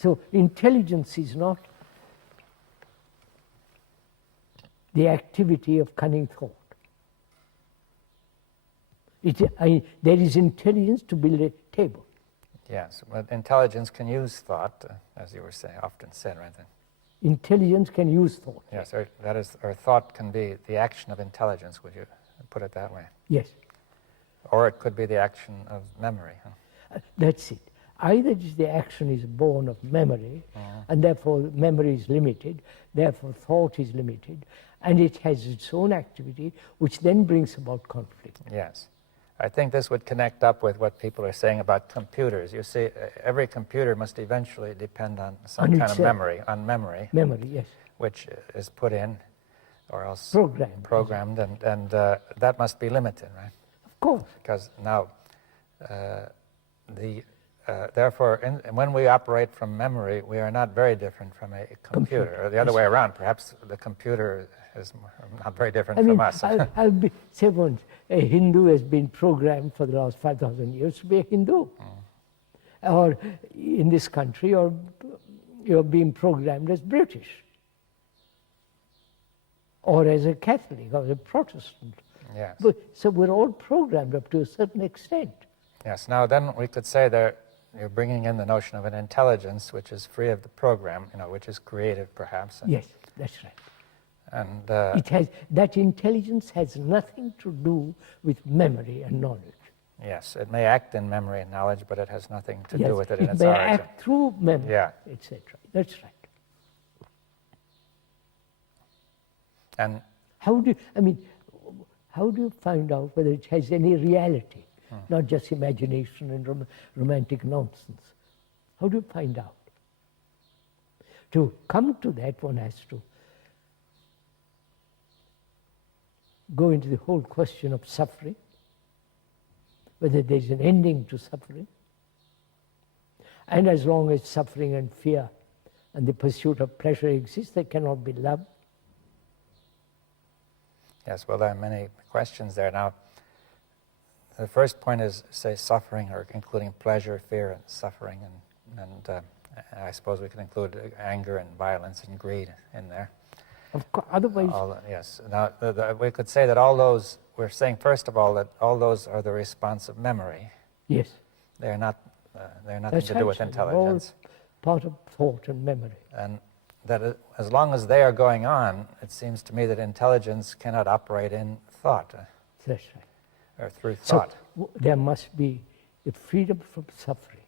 So intelligence is not the activity of cunning thought. There is intelligence to build a table. Yes, but intelligence can use thought, as you were saying, often said, right? Intelligence can use thought. Yes, or thought can be the action of intelligence, would you put it that way? Yes. Or it could be the action of memory. Huh? That's it. Either the action is born of memory, and therefore memory is limited, therefore thought is limited, and it has its own activity, which then brings about conflict. Yes. I think this would connect up with what people are saying about computers. You see, every computer must eventually depend on some kind of memory, Memory, yes. which is put in, or else Programmed, and that must be limited, right? Of course. Because now, therefore, when we operate from memory, we are not very different from a computer. Or the other way around, perhaps the computer is not very different from us. I'll say once, a Hindu has been programmed for the last 5,000 years to be a Hindu. Or in this country, or you're being programmed as British. Or as a Catholic, or a Protestant. Yes. So we're all programmed up to a certain extent. Yes. Now then we could say that you're bringing in the notion of an intelligence which is free of the program, which is creative perhaps. Yes, that's right. And that intelligence has nothing to do with memory and knowledge. Yes, it may act in memory and knowledge, but it has nothing to do with it in its origin. It may origin. act through memory, etc. That's right. And how do you find out whether it has any reality, not just imagination and romantic nonsense? How do you find out? To come to that, one has to go into the whole question of suffering, whether there is an ending to suffering. And as long as suffering and fear and the pursuit of pleasure exist, there cannot be love. Yes, well, there are many questions there. Now, the first point is, say, suffering, or including pleasure, fear, and suffering, and I suppose we can include anger and violence and greed in there. Of course, otherwise... Yes. Now, we could say that all those, we're saying, first of all, that all those are the response of memory. Yes. They're nothing to do with intelligence. All part of thought and memory. And that as long as they are going on, it seems to me that intelligence cannot operate in thought. That's right. Or through thought. So there must be a freedom from suffering.